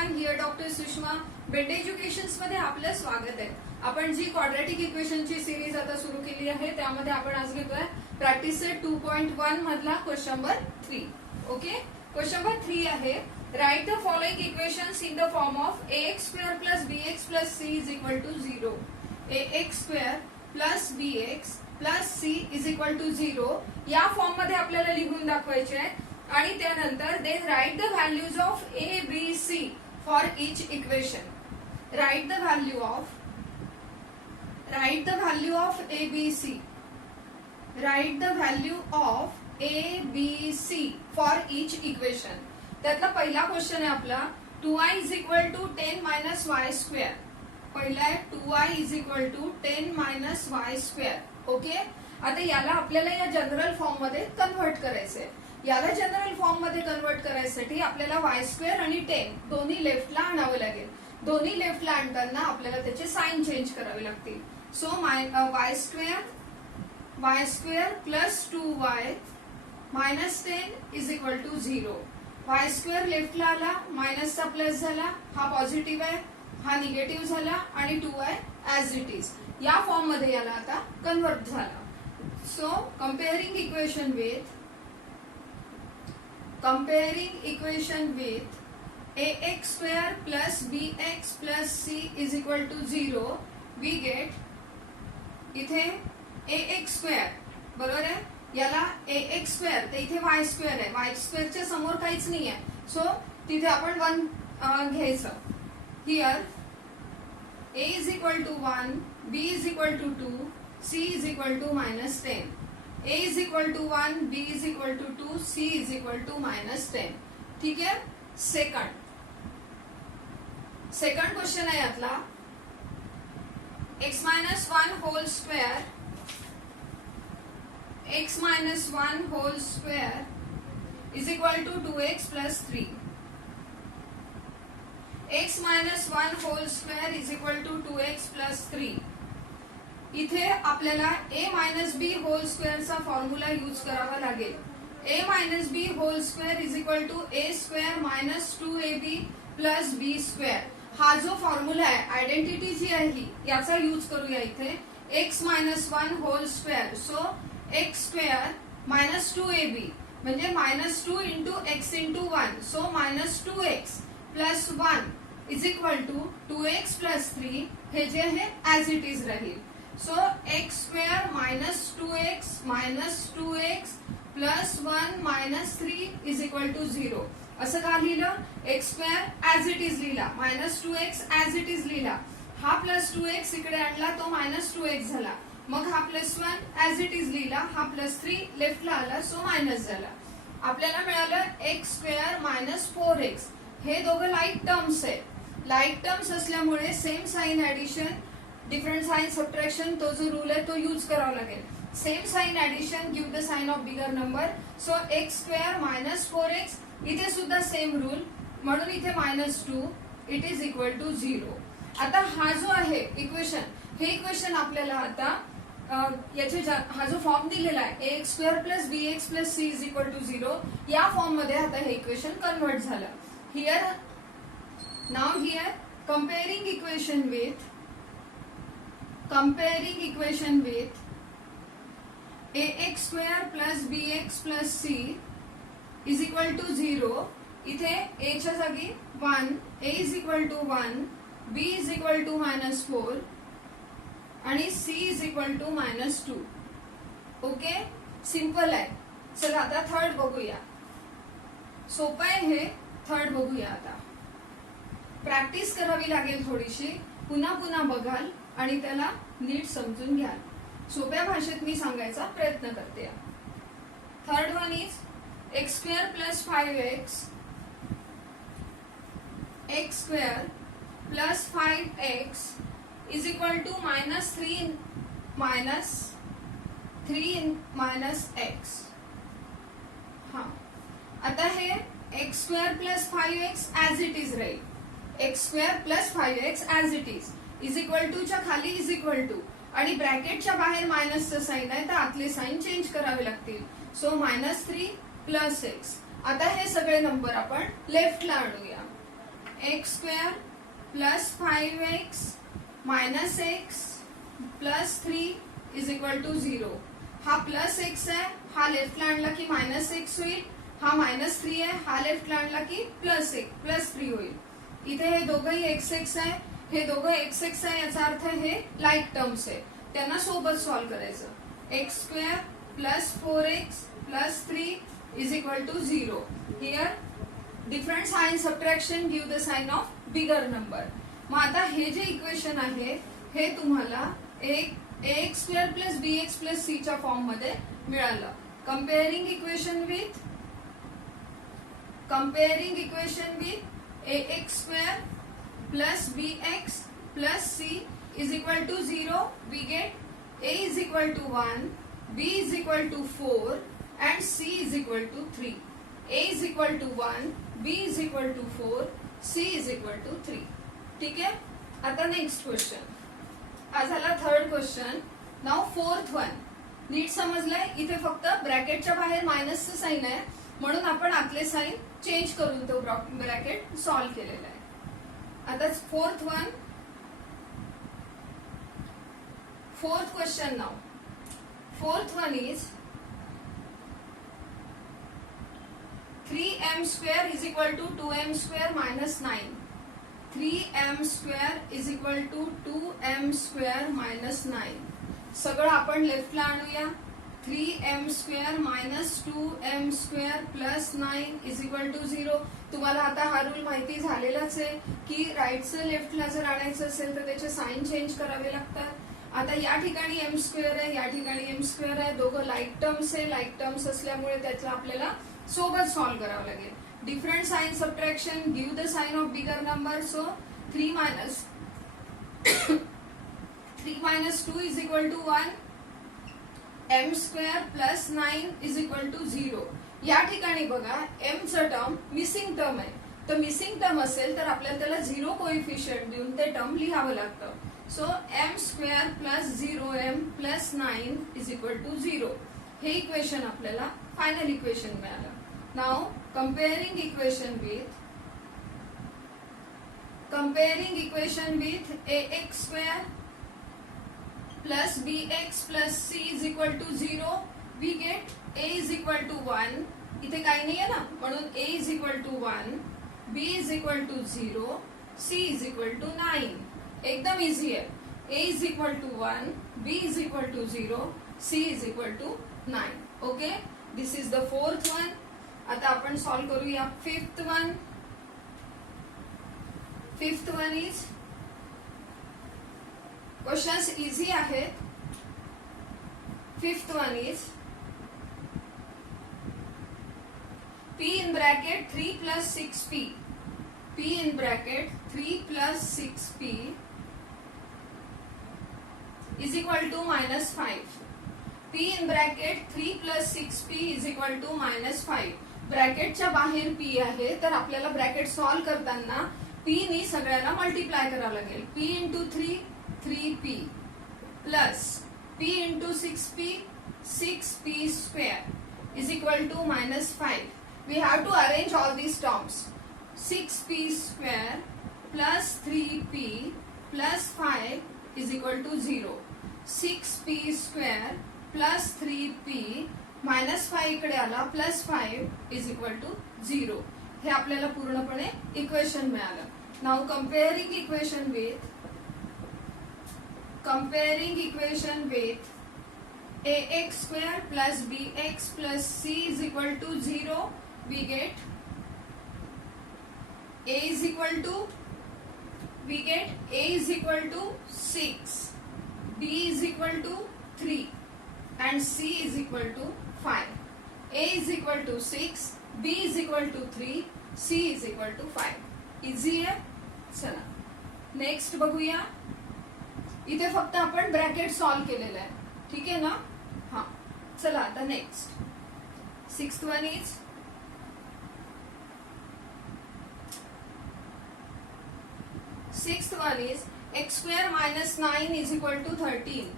Everyone, here doctor Sushma. बेटे educations मध्ये आपलं स्वागत आहे. आपण जी क्वाड्रॅटिक इक्वेशनची सिरीज आता सुरू केली आहे त्यामध्ये आपण आज घेतोय प्रॅक्टिस सेट 2.1 मधला question number 3. Okay, question number 3 आहे, write the following equations in the form of ax square plus bx plus c is equal to 0. ax square plus bx plus c is equal to 0 या form मध्ये आपल्याला लिहून दाखवायचे आहे. आणि त्यानंतर then write the values of a b c for each equation. Write the value of a b c. Write the value of a b c for each equation. त्यातला पहिला क्वेश्चन आहे आपला 2i is equal to 10 minus Y square. पहिला आहे 2i is equal to 10 minus Y square. Okay, आता याला आपल्याला या जनरल फॉर्म मध्ये कन्व्हर्ट करायचंय. याला जनरल फॉर्म मध्ये कन्वर्ट करायसाठी आपल्याला वाय स्क्वेअर आणि 10 दोन्ही लेफ्टला आणावं लागेल. दोन्ही लेफ्टला आणताना आपल्याला त्याचे साइन चेंज करावे लागतील. So Y square plus 2y minus 10 is equal to 0. Y square लेफ्टला आला, मायनसचा प्लस झाला, हा पॉझिटिव्ह आहे, हा निगेटिव्ह झाला आणि 2y ऍज इट इज या फॉर्म मध्ये याला आता कन्वर्ट झाला. So comparing equation with ax square plus bx plus c is equal to 0, we get इथे ax square बरोबर आहे, याला ax square तर इथे y square आहे, y square च्या समोर काहीच नाही आहे. सो तिथे आपण 1 घ्यायचं. Here a is equal to 1, b is equal to 2, c is equal to minus 10. a is equal to 1, b is equal to 2, c is equal to minus 10. ठीक है. सेकंड क्वेश्चन आहे यातला x minus 1 whole square is equal to 2x plus 3. x minus 1 whole square is equal to 2x plus 3. इथे आपल्याला a minus B whole स्क्वेअरचा formula use करावा लागेल. a minus B whole square is equal to a square minus 2ab plus B square. हा जो formula आहे, identity जी आहे ही, याचा यूज करूया इथे. x minus 1 whole square, so x square minus 2ab म्हणजे minus 2 into x into 1, so minus 2x plus 1 is equal to 2x plus 3. हे जे आहे ऍज इट इज राहील. So x square minus 2x plus 1 minus 3 is equal to 0. असं का लिहिलं? x square as it is लिहिला, minus 2x as it is लिहिला, हा प्लस 2x इकडे आणला तो मायनस 2x झाला, मग हा प्लस 1 ऍज इट इज लिहिला, हा प्लस 3 लेफ्टला आला, सो मायनस झाला. आपल्याला मिळालं x स्क्वेअर मायनस 4x. हे दोघं लाईक टर्म्स आहेत. लाईक टर्म्स असल्यामुळे same sign addition, different sign subtraction, तो जो रूल आहे तो यूज करावा लागेल. Same sign addition give the sign of bigger number. So x square minus 4x, इथे सुद्धा सेम रूल, म्हणून इथे minus 2 it is equal to 0. आता हा जो आहे इक्वेशन, हे इक्वेशन आपल्याला आता याचे हा जो फॉर्म दिलेला आहे ax square plus bx plus c is equal to 0 या फॉर्म मध्ये आता हे इक्वेशन कन्वर्ट झालं. Now here comparing equation with ax square plus bx plus c is equal to 0. इथे a च्या जागी 1, a is equal to 1, b is equal to minus 4 आणि c is equal to minus 2. Okay, simple आहे. चला आता third बघूया. सोपं आहे हे. थर्ड बघूया. आता प्रॅक्टिस करावी लागेल थोडीशी, पुन्हा पुन्हा बघाल आणि त्याला नीट समजून घ्याल. सोप्या भाषेत मी सांगायचा प्रयत्न करते. Third one is x square plus 5x, x square plus 5x is equal to minus 3 minus x. हा, आता हे x square plus 5x as it is राहील. x square plus 5x as it is equal to च्या खाली is equal to आणि ब्रॅकेटच्या बाहेर मायनसचं sign आहे तर आतले साइन चेंज करावे लागतील. So minus 3 plus x. आता हे सगळे नंबर आपण लेफ्टला आणूया. X square plus 5x minus x plus 3 is equal to 0. हा प्लस एक्स आहे, हा लेफ्टला आणला की मायनस एक्स होईल. हा मायनस 3 आहे, हा लेफ्टला आणला की प्लस 3 होईल. इथे हे दोघंही एक्स एक्स आहे, हे दोघं एक्स एक्स आहे, याचा अर्थ हे लाईक टर्म्स आहे, त्यांना सोबत सॉल्व्ह करायचं. X square plus 4x plus 3 is equal to 0. Here different sign subtraction give the sign of bigger number. मग आता हे जे इक्वेशन आहे हे तुम्हाला एक ax square plus bx plus c च्या फॉर्म मध्ये मिळालं. Comparing equation with ax square plus bx plus c is equal to 0. We get a is equal to 1, b is equal to 4 and c is equal to 3. a is equal to 1, b is equal to 4, c is equal to 3. ठीक आहे. आता next question. हा झाला third question. Now fourth one. नीट समजलंय. इथे फक्त ब्रॅकेटच्या बाहेर मायनसचं sign आहे म्हणून आपण आतले साइन चेंज करून तो ब्रॅकेट सॉल्व्ह केलेला आहे. आता fourth question. Now fourth one is 3m square is equal to 2m square minus 9. 3m square is equal to 2m square minus 9. सगळं आपण लेफ्टला आणूया. 3m square minus 2m square plus 9 is equal to 0. तुम्हाला आता हा rule माहिती झालेलाच आहे की राईटचं लेफ्टला जर आणायचं असेल तर त्याचे साइन चेंज करावे लागतात. आता या ठिकाणी m स्क्वेअर आहे, या ठिकाणी m स्क्वेअर आहे, दोघं लाईक टर्म्स आहे. लाईक टर्म्स असल्यामुळे त्याला आपल्याला सोबत सॉल्व्ह करावं लागेल. Different sign subtraction give the sign of bigger number. So 3 minus 2 is equal to 1. m square plus 9 is equal to 0. या ठिकाणी बघा m चं टर्म मिसिंग टर्म आहे, तर मिसिंग टर्म असेल तर आपल्याला त्याला 0 कोएफिशियंट देऊन ते टर्म लिहावं लागतं. So m square plus 0m plus 9 is equal to 0. हे इक्वेशन आपल्याला फायनल इक्वेशन मिळालं. Now comparing equation with ax square plus bx plus c is equal to 0. we get a is equal to 1. इथे काही नाही आहे ना म्हणून a is equal to 1, b is equal to 0, c is equal to 9. एकदम easy आहे. a is equal to 1, b is equal to 0, c is equal to 9. Okay, this is the fourth one. आता आपण solve करूया fifth one. Fifth one is questions easy आहेत. Fifth one is p in bracket 3 plus 6p. p in bracket 3 plus 6p is equal to minus 5. p in bracket 3 plus 6p is equal to minus 5. ब्रॅकेटच्या बाहेर p आहे तर आपल्याला bracket solve करताना p नी सगळ्याला multiply करावं लागेल. p into 3 3p plus p into 6p 6p square is equal to minus 5. We have to arrange all these terms. 6p square plus 3p plus 5 is equal to 0. 6p square plus 3p minus 5 इकडे आला plus 5 is equal to 0. हे आपल्याला पूर्णपणे equation मिळालं. Now comparing equation with ax square plus bx plus c is equal to 0. we get a is equal to 6, b is equal to 3 and c is equal to 5. a is equal to 6, b is equal to 3, c is equal to 5. Easy आहे. चला next बघूया. इथे फक्त आपण bracket solve केलेलं आहे. ठीक आहे ना. हा चला आता next. Sixth one is x square minus 9 is equal to 13.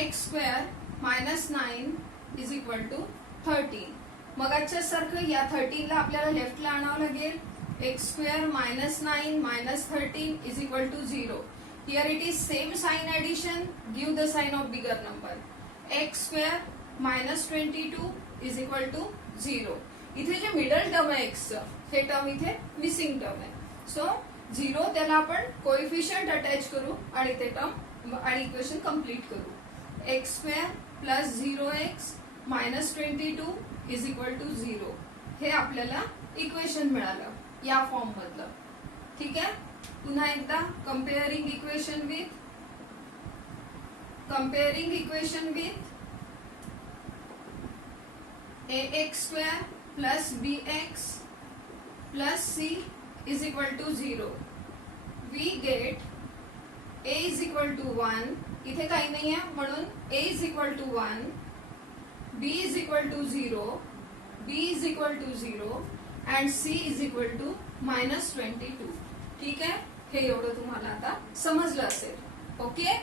x square minus 9 is equal to 13. मगाच्या सारखं या 13 ला आपल्याला लेफ्टला आणावं लागेल. x square minus 9 minus 13 is equal to 0. Here it is same sign addition. Give the sign of bigger number. X square minus 22 is equal to 0. इथे जे middle term आहे x हे टर्म इथे मिसिंग टर्म आहे. So 0 त्याला आपण coefficient attach करू आणि ते टर्म आणि इक्वेशन कंप्लीट करू. x square plus 0x minus 22 is equal to 0 हे आपल्याला इक्वेशन मिळालं या फॉर्म मधलं. ठीक आहे. पुन्हा एकदा comparing equation with ax square plus bx plus c is equal to 0. We get a is equal to 1. इथे काही नाही आहे म्हणून a is equal to 1, b is equal to 0, b is equal to 0 and c is equal to minus 22. ठीक आहे. हे एवढं तुम्हाला आता समजलं असेल. ओके.